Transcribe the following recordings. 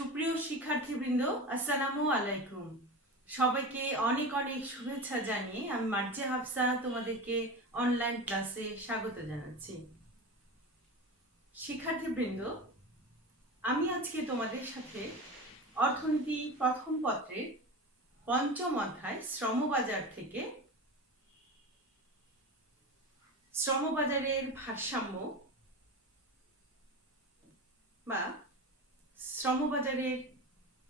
সুপ্রিয় শিক্ষার্থীবৃন্দ, আসসালামু আলাইকুম। সবাইকে অনেক অনেক শুভেচ্ছা জানিয়ে আমি মার্জিয়া হাফসা তোমাদেরকে অনলাইন ক্লাসে স্বাগত জানাচ্ছি। শিক্ষার্থীবৃন্দ, আমি আজকে তোমাদের সাথে অর্থনীতি প্রথম পত্রের পঞ্চম অধ্যায় শ্রমবাজার থেকে শ্রমবাজারের ভারসাম্য বা শ্রমবাজারের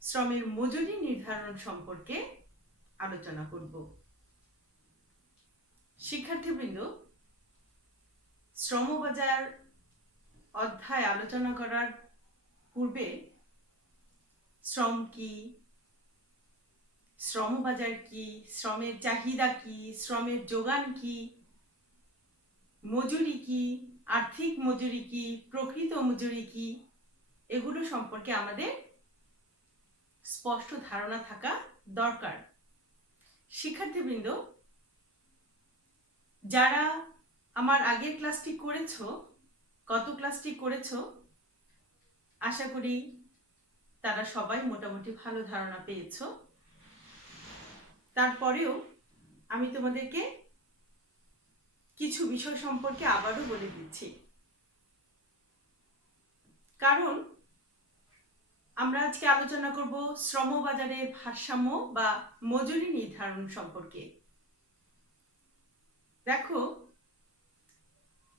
শ্রমের মজুরি নির্ধারণ সম্পর্কে আলোচনা করব। শিক্ষার্থীবৃন্দ, শ্রমবাজার অধ্যায় আলোচনা করার পূর্বে শ্রম কি, শ্রমবাজার কি, শ্রমের চাহিদা কি, শ্রমের যোগান কি, মজুরি কি, আর্থিক মজুরি কি, প্রকৃত মজুরি কি, এগুলো সম্পর্কে আমাদের স্পষ্ট ধারণা থাকা দরকার। শিক্ষার্থীবৃন্দ, যারা আমার আগের ক্লাসটি করেছো, গত ক্লাসটি করেছো, আশা করি তারা সবাই মোটামুটি ভালো ধারণা পেয়েছো। তারপরেও আমি তোমাদেরকে কিছু বিষয় সম্পর্কে আবারও বলে দিচ্ছি, কারণ আমরা আজকে আলোচনা করব শ্রমবাজারের ভারসাম্য বা মজুরি নির্ধারণ সম্পর্কে। দেখো,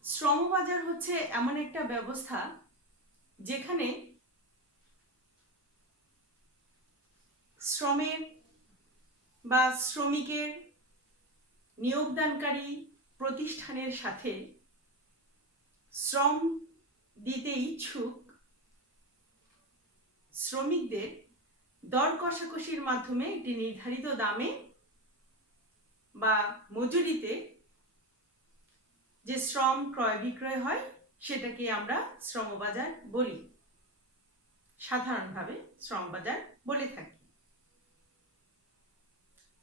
শ্রমবাজার হচ্ছে এমন একটা ব্যবস্থা যেখানে শ্রমের বা শ্রমিকের নিয়োগদানকারী প্রতিষ্ঠানের সাথে শ্রম দিতে ইচ্ছুক শ্রমিকদের দর কষাকষির মাধ্যমে একটি নির্ধারিত দামে বা মজুরিতে যে শ্রম ক্রয় বিক্রয় হয় সেটাকে আমরা শ্রমবাজার বলি, সাধারণভাবে শ্রমবাজার বলে থাকি।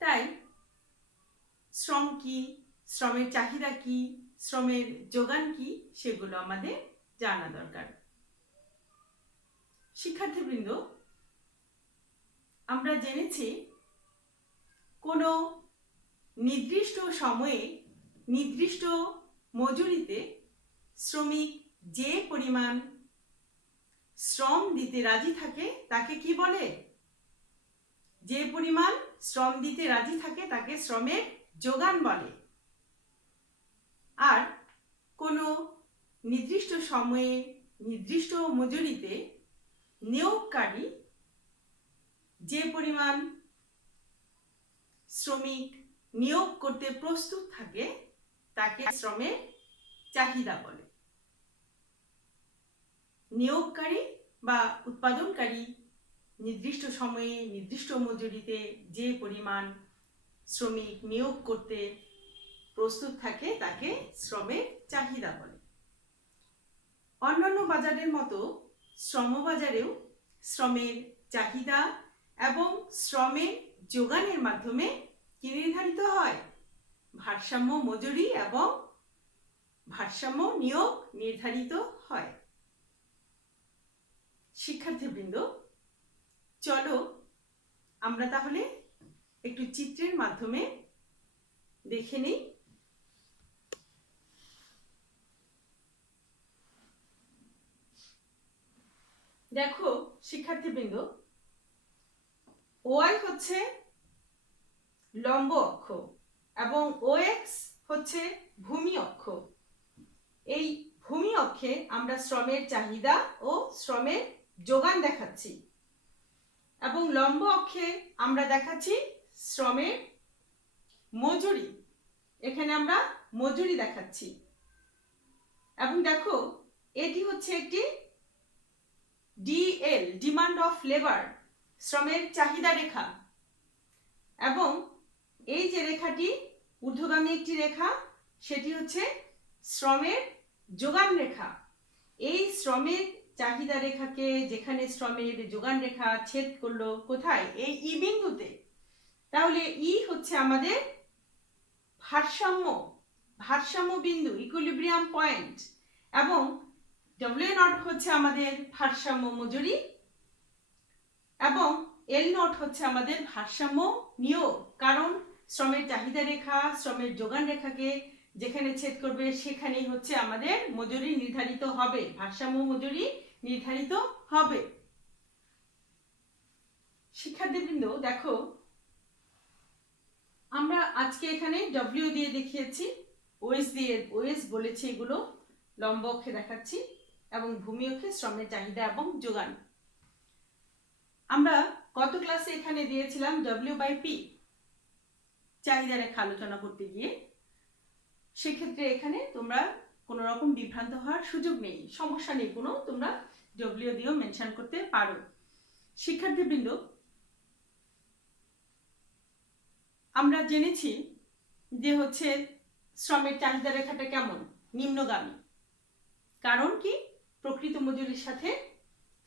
তাই শ্রম কি, শ্রমের চাহিদা কি, শ্রমের যোগান কি, সেগুলো আমাদের জানা দরকার। শিক্ষার্থীবৃন্দ, আমরা জেনেছি কোনো নির্দিষ্ট সময়ে নির্দিষ্ট মজুরিতে শ্রমিক যে পরিমাণ শ্রম দিতে রাজি থাকে তাকে কি বলে? যে পরিমাণ শ্রম দিতে রাজি থাকে তাকে শ্রমের যোগান বলে। আর কোনো নির্দিষ্ট সময়ে নির্দিষ্ট মজুরিতে নিয়োগকারী যে পরিমাণ শ্রমিক নিয়োগ করতে প্রস্তুত থাকে তাকে শ্রমের চাহিদা বলে। নিয়োগকারী বা উৎপাদনকারী নির্দিষ্ট সময়ে নির্দিষ্ট মজুরিতে যে পরিমাণ শ্রমিক নিয়োগ করতে প্রস্তুত থাকে তাকে শ্রমের চাহিদা বলে। অন্যান্য বাজারের মতো শ্রমবাজারেও শ্রমের চাহিদা এবং শ্রমের যোগানের মাধ্যমে কি নির্ধারিত হয়? ভারসাম্য মজুরি এবং ভারসাম্য নিয়োগ নির্ধারিত হয়। শিক্ষার্থীবৃন্দ, চলো আমরা তাহলে একটু চিত্রের মাধ্যমে দেখে নিই। দেখো শিক্ষার্থীবৃন্দ, ওয়াই হচ্ছে লম্ব অক্ষ এবং ওএক্স হচ্ছে ভূমি অক্ষ। এই ভূমি অক্ষে আমরা শ্রমের চাহিদা ও শ্রমের যোগান দেখাচ্ছি এবং লম্ব অক্ষে আমরা দেখাচ্ছি শ্রমের মজুরি। এখানে আমরা মজুরি দেখাচ্ছি এবং দেখো এটি হচ্ছে একটি ডিএল, ডিমান্ড অফ লেবার, শ্রমের চাহিদা রেখা। এবং এই যে রেখাটি ঊর্ধ্বগামী একটি রেখা, সেটি হচ্ছে শ্রমের যোগান রেখা। এই শ্রমের চাহিদা রেখাকে, যেখানে শ্রমের যোগান রেখা ছেদ করলো কোথায়? এই ই বিন্দুতে। তাহলে ই হচ্ছে আমাদের ভারসাম্য বিন্দু, ইকুইলিব্রিয়াম পয়েন্ট, এবং ডব্লিউ নট হচ্ছে আমাদের ভারসাম্য মজুরি এবং এল নট হচ্ছে আমাদের ভারসাম্য নিয়োগ, কারণ শ্রমের চাহিদা রেখা শ্রমের যোগান রেখাকে যেখানে ছেদ করবে সেখানেই হচ্ছে আমাদের মজুরি নির্ধারিত হবে, ভারসাম্য মজুরি নির্ধারিত হবে। শিক্ষার্থীবৃন্দ দেখো, আমরা আজকে এখানে ডব্লিউ দিয়ে দেখিয়েছি, ওএস বলেছি, এগুলো লম্ব অক্ষে দেখাচ্ছি এবং ভূমি অক্ষে শ্রমের চাহিদা এবং যোগান। আমরা গত ক্লাসে এখানে দিয়েছিলাম ডব্লিউ/পি চাহিদা রেখা আলোচনা করতে গিয়ে। সেক্ষেত্রে এখানে তোমরা কোনো রকম বিভ্রান্ত হওয়ার সুযোগ নেই, সমস্যা নেই কোনো, তোমরা ডব্লিউ দিয়েও মেনশন করতে পারো। শিক্ষার্থীবৃন্দ, আমরা জেনেছি যে হচ্ছে শ্রমের চাহিদা রেখাটা কেমন, নিম্নগামী। কারণ কি, প্রকৃত মজুরির সাথে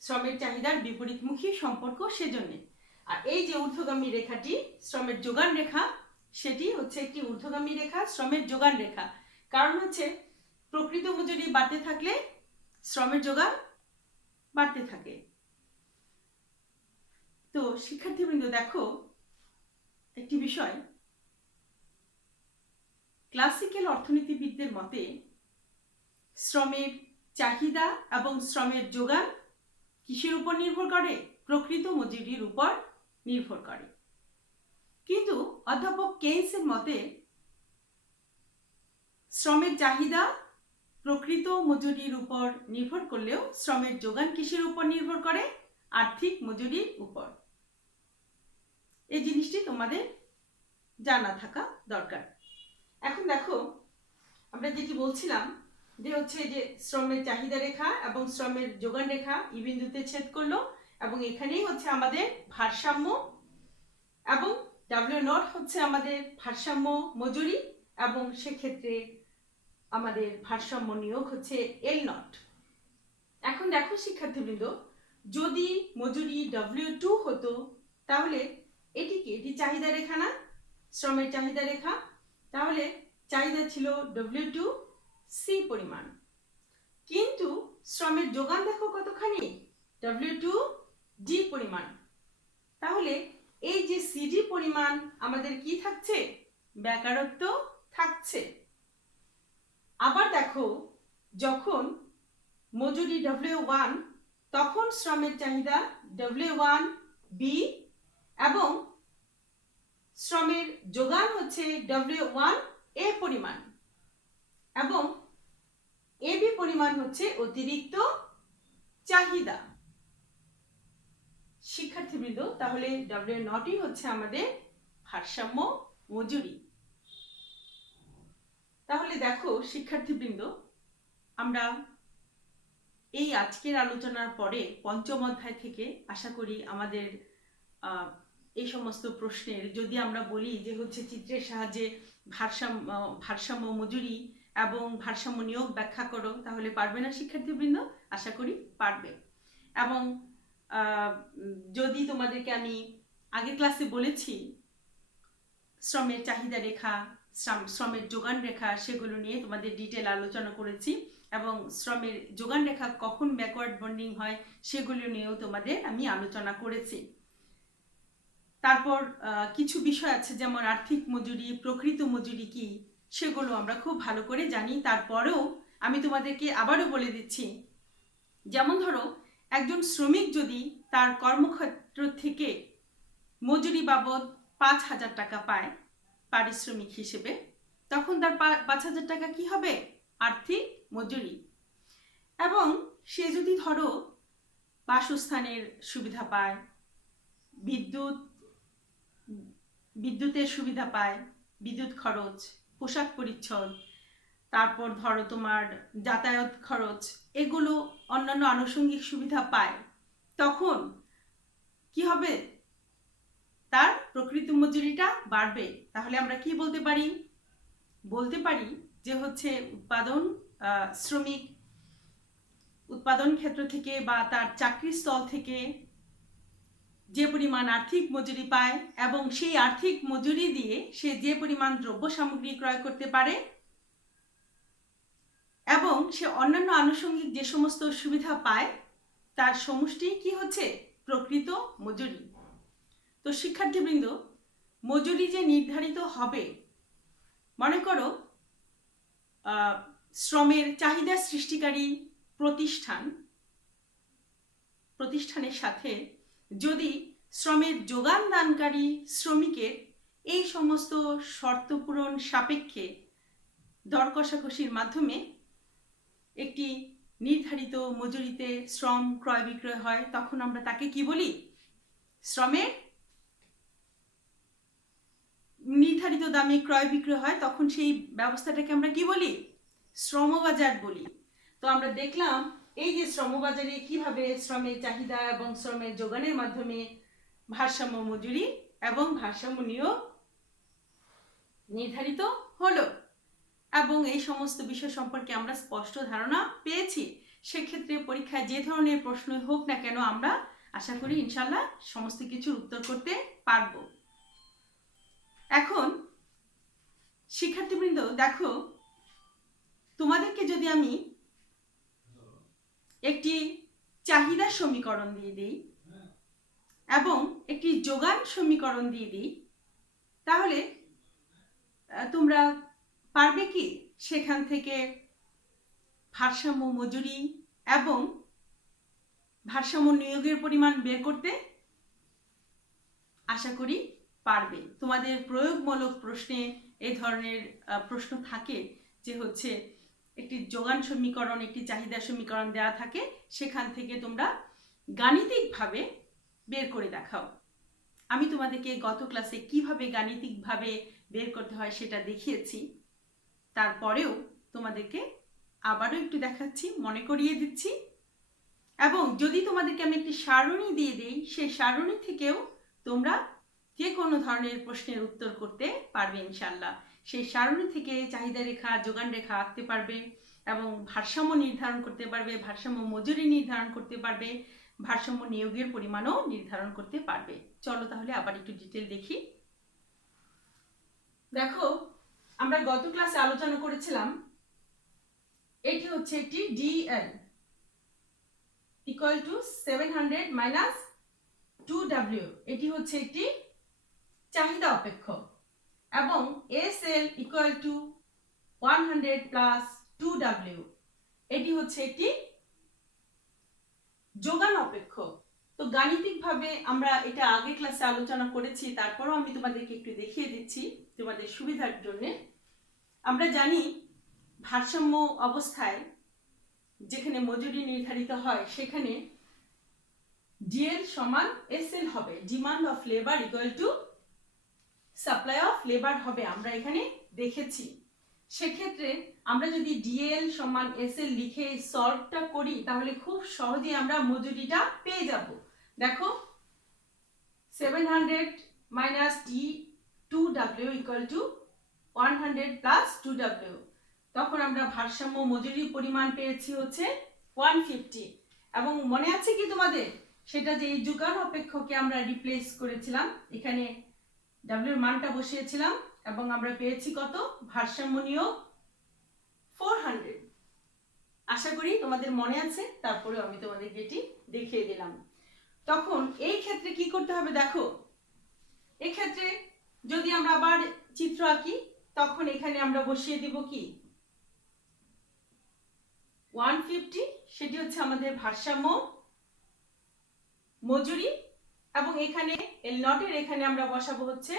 শ্রমের চাহিদার বিপরীতমুখী সম্পর্ক, সেজন্য। আর এই যে ঊর্ধ্বগামী রেখাটি শ্রমের যোগান রেখা, সেটি হচ্ছে একটি ঊর্ধ্বগামী রেখা, শ্রমের যোগান রেখা। কারণ হচ্ছে প্রকৃত মজুরি বাড়তে থাকলে শ্রমের যোগান বাড়তে থাকে। তো শিক্ষার্থীবৃন্দ দেখো, একটি বিষয়, ক্লাসিক্যাল অর্থনীতিবিদদের মতে শ্রমের চাহিদা এবং শ্রমের যোগান কিসের উপর নির্ভর করে? প্রকৃত মজুরির উপর নির্ভর করে। কিন্তু অধ্যাপক কেইন্সের মতে শ্রমের চাহিদা প্রকৃত মজুরির উপর নির্ভর করলেও শ্রমের যোগান কিসের উপর নির্ভর করে? আর্থিক মজুরির উপর। এই জিনিসটি তোমাদের জানা থাকা দরকার। এখন দেখো, আমরা যেটি বলছিলাম যে হচ্ছে যে শ্রমের চাহিদা রেখা এবং শ্রমের যোগান রেখা ই বিন্দুতে ছেদ করলো এবং এখানেই হচ্ছে আমাদের ভারসাম্য, এবং ডাব্লিউ নট হচ্ছে আমাদের ভারসাম্য মজুরি, এবং সেক্ষেত্রে আমাদের ভারসাম্য নিয়োগ হচ্ছে এল নট। এখন দেখো শিক্ষার্থীবৃন্দ, যদি মজুরি W2 হতো তাহলে এটি চাহিদা রেখা না, শ্রমের চাহিদা রেখা, তাহলে চাহিদা ছিল W2C পরিমাণ। কিন্তু শ্রমের যোগান দেখো কতখানি, W2D পরিমাণ। তাহলে এই যে CD পরিমাণ আমাদের কি থাকছে? বেকারত্ব থাকছে। আবার দেখো, যখন মজুরি W1, তখন শ্রমের চাহিদা W1B এবং শ্রমের যোগান হচ্ছে W1A পরিমাণ, এবং AB পরিমাণ হচ্ছে অতিরিক্ত চাহিদা। শিক্ষার্থীবৃন্দ, তাহলে W0 হচ্ছে আমাদের ভারসাম্য মজুরি। তাহলে দেখো শিক্ষার্থীবৃন্দ, আমরা এই আজকের আলোচনার পরে পঞ্চম অধ্যায় থেকে আশা করি আমাদের এই সমস্ত প্রশ্নের, যদি আমরা বলি যে হচ্ছে চিত্রের সাহায্যে ভারসাম্য মজুরি এবং ভারসাম্য নিয়োগ ব্যাখ্যা করো, তাহলে পারবে না শিক্ষার্থীবৃন্দ? আশা করি পারবে। এবং যদি তোমাদেরকে আমি আগের ক্লাসে বলেছি শ্রমের চাহিদা রেখা, শ্রমের যোগান রেখা, সেগুলো নিয়ে তোমাদের ডিটেল আলোচনা করেছি, এবং শ্রমের যোগান রেখা কখন ব্যাকওয়ার্ড বন্ডিং হয় সেগুলো নিয়েও তোমাদের আমি আলোচনা করেছি। তারপর কিছু বিষয় আছে, যেমন আর্থিক মজুরি, প্রকৃত মজুরি কি, সেগুলো আমরা খুব ভালো করে জানি। তারপরেও আমি তোমাদেরকে আবারও বলে দিচ্ছি, যেমন ধরো একজন শ্রমিক যদি তার কর্মক্ষেত্র থেকে মজুরি বাবদ 5,000 টাকা পায় পারিশ্রমিক হিসেবে, তখন তার 5,000 টাকা কি হবে? আর্থিক মজুরি। এবং সে যদি ধরো বাসস্থানের সুবিধা পায়, বিদ্যুতের সুবিধা পায়, বিদ্যুৎ খরচ, পোশাক পরিচ্ছদ, তারপর ধরো তোমার যাতায়াত খরচ, এগুলো অন্যান্য আনুষঙ্গিক সুবিধা পায়, তখন কি হবে? তার প্রকৃত মজুরিটা বাড়বে। তাহলে আমরা কি বলতে পারি? বলতে পারি যে হচ্ছে শ্রমিক উৎপাদন ক্ষেত্র থেকে বা তার চাকরির স্থল থেকে যে পরিমাণ আর্থিক মজুরি পায় এবং সেই আর্থিক মজুরি দিয়ে সে যে পরিমাণ দ্রব্য সামগ্রী ক্রয় করতে পারে এবং সে অন্যান্য আনুষঙ্গিক যে সমস্ত সুবিধা পায়, তার সমষ্টি কি হচ্ছে? প্রকৃত মজুরি। তো শিক্ষার্থীবৃন্দ, মজুরি যে নির্ধারিত হবে, মনে করো শ্রমের চাহিদা সৃষ্টিকারী প্রতিষ্ঠানের সাথে যদি শ্রমের যোগান দানকারী শ্রমিকের এই সমস্ত শর্ত পূরণ সাপেক্ষে দর কষাকষির মাধ্যমে একটি নির্ধারিত মজুরিতে শ্রম ক্রয় বিক্রয় হয়, তখন আমরা তাকে কি বলি? শ্রমের নির্ধারিত দামে ক্রয় বিক্রয় হয়, তখন সেই ব্যবস্থাটাকে আমরা কি বলি? শ্রমবাজার বলি। তো আমরা দেখলাম এই যে শ্রমবাজারে কিভাবে শ্রমের চাহিদা এবং শ্রমের যোগানের মাধ্যমে ভারসাম্য মজুরি এবং ভারসাম্য নিয়োগ নির্ধারিত হলো, এবং এই সমস্ত বিষয় সম্পর্কে আমরা স্পষ্ট ধারণা পেয়েছি। সেক্ষেত্রে পরীক্ষায় যে ধরনের প্রশ্ন হোক না কেন, আমরা আশা করি ইনশাল্লাহ সমস্ত কিছুর উত্তর করতে পারব। এখন শিক্ষার্থীবৃন্দ দেখো, তোমাদেরকে যদি আমি একটি চাহিদা সমীকরণ দিয়ে দিই এবং একটি যোগান সমীকরণ দিয়ে দিই, তাহলে তোমরা পারবে কি সেখান থেকে ভারসাম্য মজুরি এবং ভারসাম্য নিয়োগের পরিমাণ বের করতে? আশা করি পারবে। তোমাদের প্রয়োগমূলক প্রশ্নে এই ধরনের প্রশ্ন থাকে যে হচ্ছে একটি যোগান সমীকরণ, একটি চাহিদা সমীকরণ দেওয়া থাকে, সেখান থেকে তোমরা গাণিতিকভাবে বের করে দেখাও। আমি তোমাদেরকে গত ক্লাসে কিভাবে গাণিতিকভাবে বের করতে হয় সেটা দেখিয়েছি, তারপরেও তোমাদেরকে আবারও একটু দেখাচ্ছি, মনে করিয়ে দিচ্ছি। এবং যদি তোমাদেরকে আমি একটি সারণী দিয়ে দিই, সেই সারণী থেকেও তোমরা যে কোনো ধরনের প্রশ্নের উত্তর করতে পারবে ইনশাল্লাহ। সেই সারণী থেকে চাহিদা রেখা, যোগান রেখা আঁকতে পারবে এবং ভারসাম্য নির্ধারণ করতে পারবে, ভারসাম্য মজুরি নির্ধারণ করতে পারবে, ভারসাম্য নিয়োগের পরিমাণও নির্ধারণ করতে পারবে। চলো তাহলে আবার একটু ডিটেল দেখি। দেখো, আমরা গত ক্লাসে আলোচনা করেছিলাম এটি হচ্ছে একটি DL equal to 700 minus 2W, এটি হচ্ছে একটি চাহিদা অপেক্ষক, এবং SL equal to 100 plus 2W, এটি হচ্ছে একটি যোগান অপেক্ষক। তো গাণিতিকভাবে আমরা এটা আগের ক্লাসে আলোচনা করেছি, তারপরও আমি তোমাদেরকে একটু দেখিয়ে দিচ্ছি তোমাদের সুবিধার জন্য। আমরা জানি ভারসাম্য অবস্থায় যেখানে মজুরি নির্ধারিত হয় সেখানে ডিএল সমান এসএল হবে, demand of labour equal to supply of labour হবে, আমরা এখানে দেখেছি। সেক্ষেত্রে আমরা যদি ডিএল সমান এসএল লিখে সলভটা করি, তাহলে খুব সহজেই আমরা মজুরিটা পেয়ে যাব। দেখো, 700 minus D2W equal to 100 plus 2W, তখন আমরা ভারসাম্য মজুরির পরিমাণ পেয়েছি হচ্ছে 150। এবং মনে আছে কি তোমাদের, সেটা যে এই যোগান অপেক্ষকে আমরা রিপ্লেস করেছিলাম, এখানে W এর মানটা বসিয়েছিলাম এবং আমরা পেয়েছি কত? ভারসাম্য নিয়োগ 400। আশা করি তোমাদের মনে আছে, তারপরে আমি তোমাদের এটি দেখিয়ে দিলাম। তখন এই ক্ষেত্রে কি করতে হবে? দেখো, এই ক্ষেত্রে যদি আমরা আবার চিত্র আঁকি, তখন এখানে আমরা বসিয়ে দিব কি 150, সেটি হচ্ছে আমাদের ভারসাম্য মজুরি, এবং এখানে এল নটের এখানে আমরা বসাবো হচ্ছে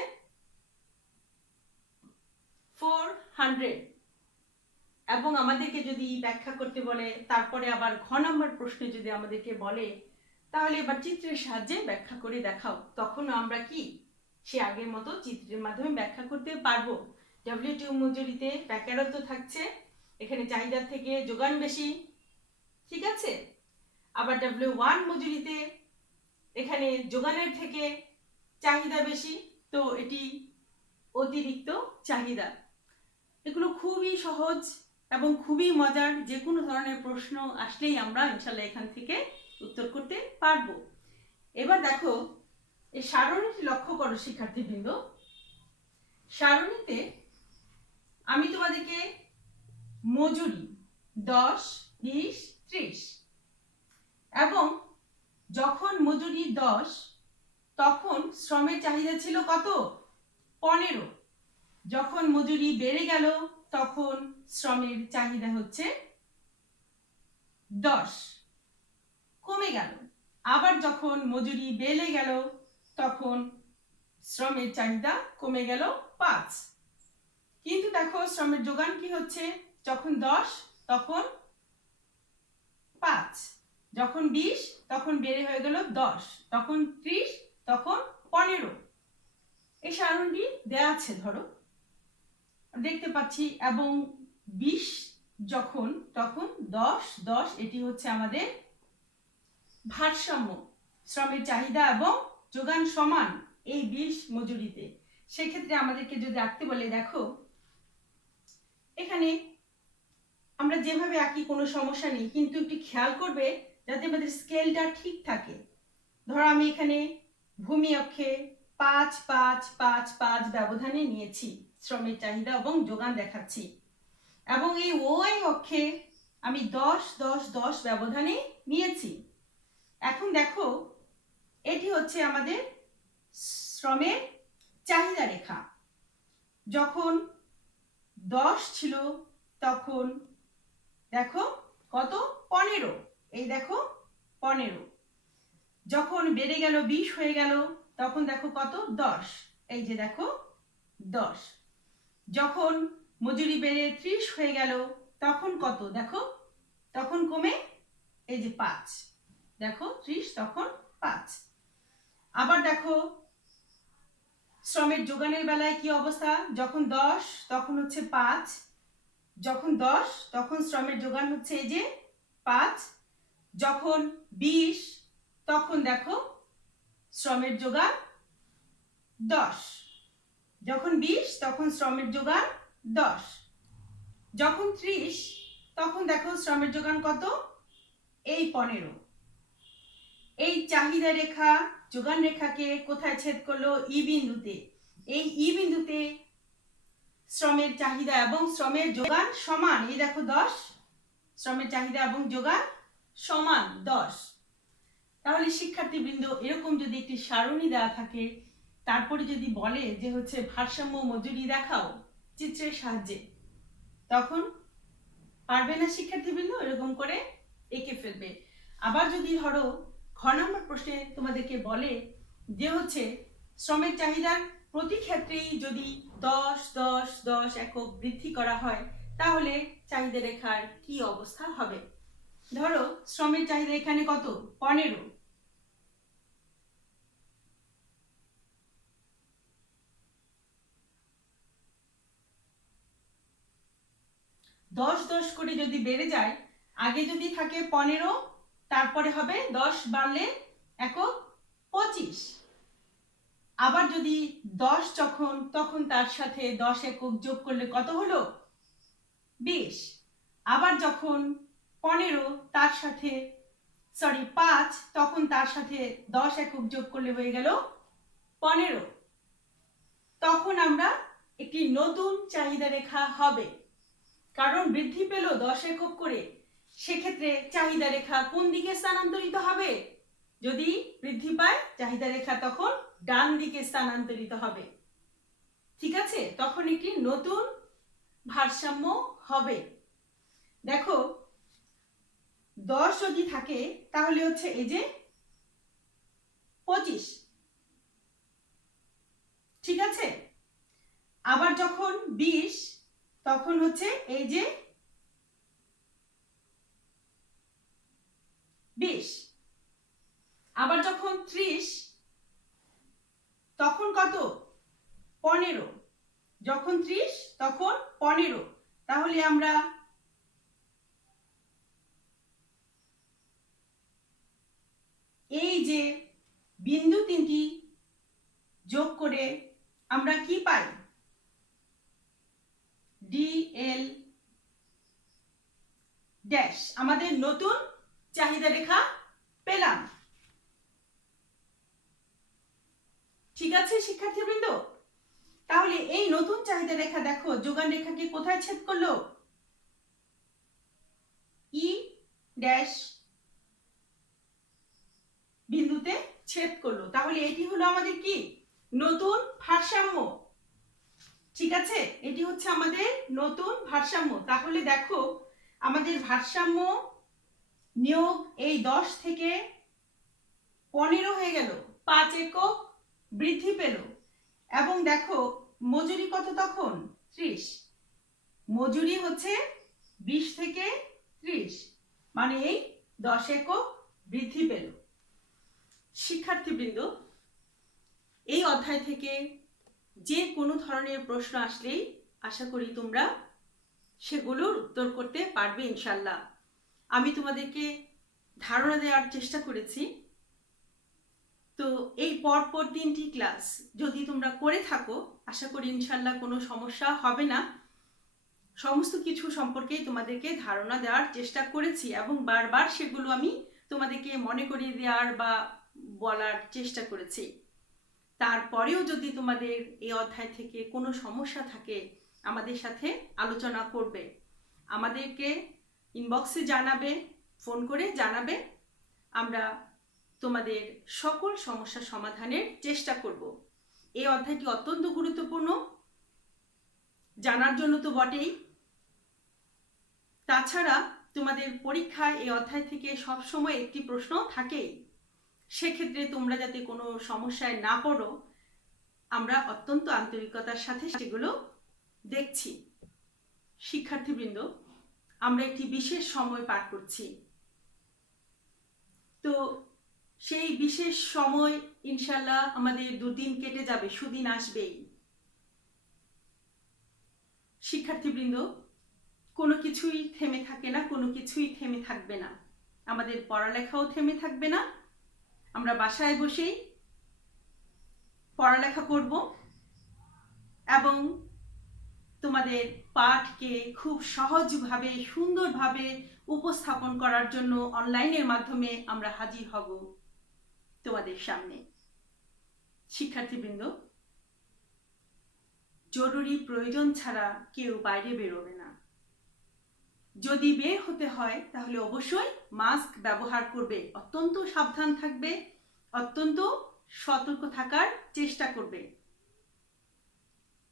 400। এবং আমাদেরকে যদি ব্যাখ্যা করতে বলে, তারপরে আবার ঘ নম্বর প্রশ্নে যদি আমাদেরকে বলে, তাহলে এবার চিত্রের সাহায্যে ব্যাখ্যা করে দেখাও, তখন আমরা কি সে আগের মতো চিত্রের মাধ্যমে ব্যাখ্যা করতে পারবো। W2 মজুরিতে বেকারত্ব থাকছে, এখানে চাহিদার থেকে যোগান বেশি, ঠিক আছে। আবার W1 মজুরিতে এখানে যোগানের থেকে চাহিদা বেশি, তো এটি অতিরিক্ত চাহিদা। এগুলো খুবই সহজ এবং খুবই মজার, যে কোনো ধরনের প্রশ্ন আসলেই আমরা ইনশাল্লাহ এখান থেকে উত্তর করতে পারবো। এবার দেখো, এই সারণীটি লক্ষ্য করো শিক্ষার্থীবৃন্দ। সারণীতে আমি তোমাদেরকে মজুরি 10, 20, 30 এবং যখন মজুরি 10, তখন শ্রমের চাহিদা ছিল কত? 15। যখন মজুরি বেড়ে গেল তখন শ্রমের চাহিদা হচ্ছে 10, কমে গেল। আবার যখন মজুরি বেড়ে গেল তখন শ্রমের চাহিদা কমে গেল 5। কিন্তু দেখো শ্রমের যোগান কি হচ্ছে? যখন 10 তখন 5, যখন 20 তখন বেড়ে হয়ে গেল 10, তখন 30, তখন 15। এই সারণীটি দেয়া আছে, ধরো দেখতে পাচ্ছি। এবং 20 যখন, তখন 10 10, এটি হচ্ছে আমাদের ভারসাম্য। শ্রমের চাহিদা এবং যোগান সমান এই 20 মজুরিতে। সেক্ষেত্রে আমাদেরকে যদি আঁকতে বলে, দেখো এখানে আমরা যেভাবে আঁকি কোনো সমস্যা নেই, কিন্তু একটু খেয়াল করবে যাতে আমাদের স্কেলটা ঠিক থাকে। ধরো আমি এখানে ভূমি অক্ষে 5 5 5 5 ব্যবধানে নিয়েছি শ্রমের চাহিদা এবং যোগান দেখাচ্ছি, এবং এই ওয়াই অক্ষে আমি 10 10 10 ব্যবধানে নিয়েছি। এখন দেখো এটি হচ্ছে আমাদের শ্রমের চাহিদা রেখা। যখন 10 ছিল তখন দেখো কত? 15। এই দেখো 15। যখন বেড়ে গেল 20 হয়ে গেল তখন দেখো কত? 10। এই যে দেখো 10। যখন মজুরি বেড়ে 30 হয়ে গেল তখন কত? দেখো তখন কমে এই যে 5। দেখো 30, তখন 5। আবার দেখো শ্রমের যোগানের বেলায় কি অবস্থা? যখন 10 তখন হচ্ছে 5, যখন 10 তখন শ্রমের যোগান হচ্ছে এই যে 5, যখন 20 তখন দেখো শ্রমের যোগান 10, যখন 20 তখন শ্রমের যোগান 10, যখন 30 তখন দেখো শ্রমের যোগান কত? এই 15। এই চাহিদা রেখা যোগান রেখাকে কোথায় ছেদ করলো? ই বিন্দুতে। এই ই বিন্দুতে শ্রমের চাহিদা এবং শ্রমের যোগান সমান। এই দেখো 10, শ্রমের চাহিদা এবং যোগান সমান 10। তাহলে শিক্ষার্থীবৃন্দ, এরকম যদি একটি সারণী দেওয়া থাকে, তারপরে যদি বলে যে হচ্ছে ভারসাম্য মজুরি দেখাও চিত্রের সাহায্যে, তখন পারবে না শিক্ষার্থীবৃন্দ? এরকম করে এঁকে ফেলবে। আবার যদি ধরো ঘ নম্বর প্রশ্নে তোমাদেরকে বলে যে হচ্ছে শ্রমের চাহিদার প্রতি ক্ষেত্রেই যদি 10 10 10 একক বৃদ্ধি করা হয় তাহলে চাহিদা রেখার কি অবস্থা হবে? ধরো শ্রমের চাহিদা এখানে কত? 15। 10 10 করে যদি বেড়ে যায়, আগে যদি থাকে 15, তারপরে হবে 10 বাড়লে একক 25। আবার যদি 10 যখন, তখন তার সাথে 10 একক যোগ করলে কত হলো? 20। আবার যখন 15 তার সাথে 5, তখন তার সাথে 10 একক যোগ করলে হয়ে গেল 15। তখন আমরা একটি নতুন চাহিদা রেখা হবে, কারণ বৃদ্ধি পেল 10 একক করে। সেক্ষেত্রে চাহিদা রেখা কোন দিকে স্থানান্তরিত হবে? যদি বৃদ্ধি পায় চাহিদা রেখা তখন ডান দিকে স্থানান্তরিত হবে। ঠিক আছে? তখন একটি নতুন ভারসাম্য হবে। দেখো 10 যদি থাকে তাহলে হচ্ছে এই যে 25। ঠিক আছে? আবার যখন 20 তখন হচ্ছে এই যে 20। আবার যখন 30 তখন কত? 15। যখন 30 তখন 15। তাহলে আমরা এই যে বিন্দু তিনটি যোগ করে আমরা কি পাই? ডিএল ড্যাশ, আমাদের নতুন চাহিদা রেখা পেলাম। ঠিক আছে শিক্ষার্থীবৃন্দ? তাহলে এই নতুন চাহিদা রেখা দেখো যোগান রেখাকে কোথায় ছেদ করলো? ই ড্যাশ বিন্দুতে ছেদ করলো। তাহলে এটি হলো আমাদের কি নতুন ভারসাম্য। ঠিক আছে, এটি হচ্ছে আমাদের নতুন ভারসাম্য। তাহলে দেখো আমাদের ভারসাম্য নিয়োগ এই 10 থেকে 15 হয়ে গেল, 5 একক বৃদ্ধি পেল। এবং দেখো মজুরি কত তখন 30, মজুরি হচ্ছে 20 থেকে 30, মানে এই 10 একক বৃদ্ধি পেল। শিক্ষার্থীবৃন্দ, এই অধ্যায় থেকে যে কোনো ধরনের প্রশ্ন আসলেই আশা করি তোমরা সেগুলোর উত্তর করতে পারবে ইনশাল্লাহ। আমি তোমাদেরকে ধারণা দেওয়ার চেষ্টা করেছি। তো এই পরপর 3টি ক্লাস যদি তোমরা করে থাকো, আশা করি ইনশাল্লাহ কোনো সমস্যা হবে না। সমস্ত কিছু সম্পর্কেই তোমাদেরকে ধারণা দেওয়ার চেষ্টা করেছি এবং বারবার সেগুলো আমি তোমাদেরকে মনে করিয়ে দেওয়ার বা বলার চেষ্টা করেছি। তারপরেও যদি তোমাদের এই অধ্যায় থেকে কোনো সমস্যা থাকে আমাদের সাথে আলোচনা করবে, আমাদেরকে ইনবক্সে জানাবে, ফোন করে জানাবে। আমরা তোমাদের সকল সমস্যা সমাধানের চেষ্টা করব। এই অধ্যায়টি অত্যন্ত গুরুত্বপূর্ণ, জানার জন্য তো বটেই, তাছাড়া তোমাদের পরীক্ষায় এই অধ্যায় থেকে সবসময় একটি প্রশ্ন থাকেই। সেক্ষেত্রে তোমরা যাতে কোনো সমস্যায় না পড়ো, আমরা অত্যন্ত আন্তরিকতার সাথে সেগুলো দেখছি। শিক্ষার্থীবৃন্দ, আমরা একটি বিশেষ সময় পার করছি। তো সেই বিশেষ সময় ইনশাল্লাহ আমাদের দুদিন কেটে যাবে, সুদিন আসবেই। শিক্ষার্থীবৃন্দ, কোনো কিছুই থেমে থাকে না, কোনো কিছুই থেমে থাকবে না। আমাদের পড়ালেখাও থেমে থাকবে না। আমরা বাসায় বসেই পড়ালেখা করব এবং তোমাদের পাঠকে খুব সহজভাবে সুন্দরভাবে উপস্থাপন করার জন্য অনলাইনের মাধ্যমে আমরা হাজির হব তোমাদের সামনে। শিক্ষার্থীবৃন্দ, জরুরি প্রয়োজন ছাড়া কেউ বাইরে বেরোবে না। যদি বের হতে হয় তাহলে অবশ্যই মাস্ক ব্যবহার করবে, অত্যন্ত সাবধান থাকবে, অত্যন্ত সতর্ক থাকার চেষ্টা করবে।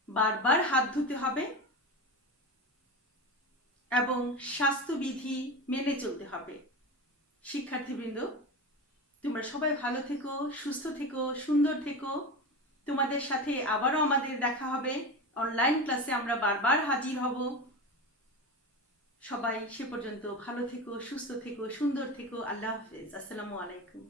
বারবার হাত ধুতে হবে এবং স্বাস্থ্যবিধি মেনে চলতে হবে। শিক্ষার্থীবৃন্দ, তোমরা সবাই ভালো থেকো, সুস্থ থেকো, সুন্দর থেকো। তোমাদের সাথে আবারও আমাদের দেখা হবে অনলাইন ক্লাসে, আমরা বারবার হাজির হব। সবাই সে পর্যন্ত ভালো থেকো, সুস্থ থেকো, সুন্দর থেকো। আল্লাহ হাফেজ। আসসালামু আলাইকুম।